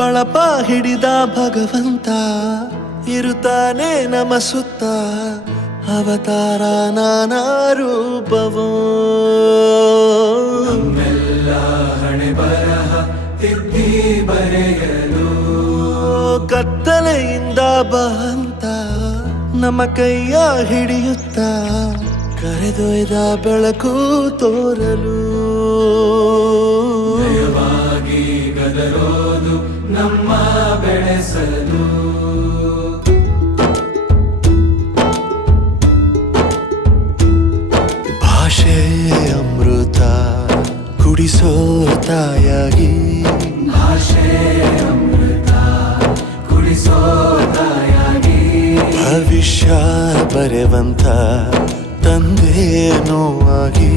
ಬಳಪ ಹಿಡಿದ ಭಗವಂತ ಇರುತ್ತಾನೆ ನಮ ಸುತ್ತ ಅವತಾರ ನಾನಾ ರೂಪವೋ ನಮ್ಮೆಲ್ಲ ಹಣೆ ಬರಹ ತಿದ್ದಿ ಬರೆಯಲು ಕತ್ತಲೆಯಿಂದ ಬಂತ ನಮ್ಮ ಕೈಯ ಹಿಡಿಯುತ್ತ ಕರೆದೊಯ್ದ ಬೆಳಕು ತೋರಲು ದಯವಾಗಿ ಗದರೋದು ನಮ್ಮ ಬೆಳೆಸಲು ಭಾಷೆ ಅಮೃತ ಕುಡಿಸೋ ತಾಯಾಗಿ ಭಾಷೆ ಅಮೃತ ಕುಡಿಸೋ ತಾಯಾಗಿ ಭವಿಷ್ಯ ಬರೆವಂತ ತಂದೆ ನೋವಾಗಿ